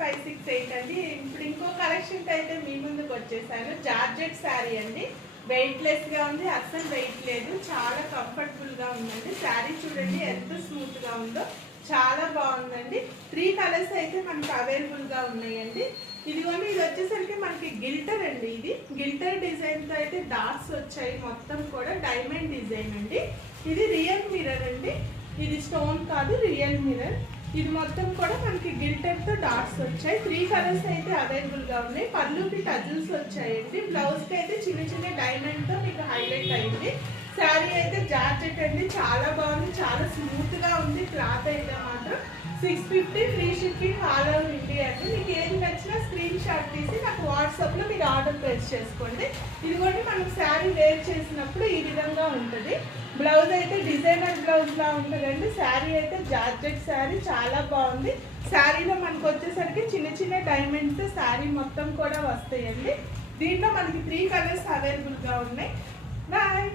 9658 అండి. ఇప్పుడు ఇంకో కలెక్షన్ అయితే మీ ముందుకు వచ్చేసాను. జార్జెట్ శారీ అండి. వెయిట్లెస్ గా ఉంది, అస్సలు వెయిట్ లేదు, చాలా కంఫర్టబుల్ గా ఉందండి. శారీ చూడండి ఎంత స్మూత్ గా ఉందో, చాలా బాగుందండి. 3 కలర్స్ అయితే మనకు అవైలబుల్ గా ఉన్నాయండి. ఇదిగోండి, ఇది వచ్చేసరికి మనకి గిల్టర్ అండి. ఇది గిల్టర్ డిజైన్ తో అయితే డాట్స్ వచ్చాయి, మొత్తం కూడా డైమండ్ డిజైన్ అండి. ఇది రియల్ మిర్రర్ అండి, ఇది స్టోన్ కాదు, రియల్ మిర్రర్. ఇది మొత్తం కూడా మనకి గిల్టర్ తో డాట్స్ వచ్చాయి. 3 కలర్స్ అయితే అవైలబుల్ గా ఉన్నాయి. పళ్ళుకి టజిల్స్ వచ్చాయండి. బ్లౌజ్ కి అయితే చిన్న చిన్న డైమండ్ తో మీకు హైలైట్ అయింది. శారీ అయితే జార్జెట్ అండి, చాలా బాగుంది, చాలా స్మూత్ గా ఉంది. క్లాత్ అయితే మాత్రం 650 free shipping all over India అండి. మీకు ఏది నచ్చినా స్క్రీన్ షాట్ తీసి నాకు వాట్సాప్ లో మీరు ఆర్డర్ ప్లేస్ చేసుకోండి. ఇదిగోండి, మనం శారీ వేర్ చేసినప్పుడు ఈ విధంగా ఉంటుంది. బ్లౌజ్ అయితే డిజైనర్ బ్లౌజ్ లా ఉంటుందండి. శారీ అయితే జార్జెట్ శారీ, చాలా బాగుంది. శారీలో మనకు వచ్చేసరికి చిన్న చిన్న డైమండ్స్ శారీ మొత్తం కూడా వస్తాయండి. దీంట్లో మనకి 3 కలర్స్ అవైలబుల్ గా ఉన్నాయి. బాయ్.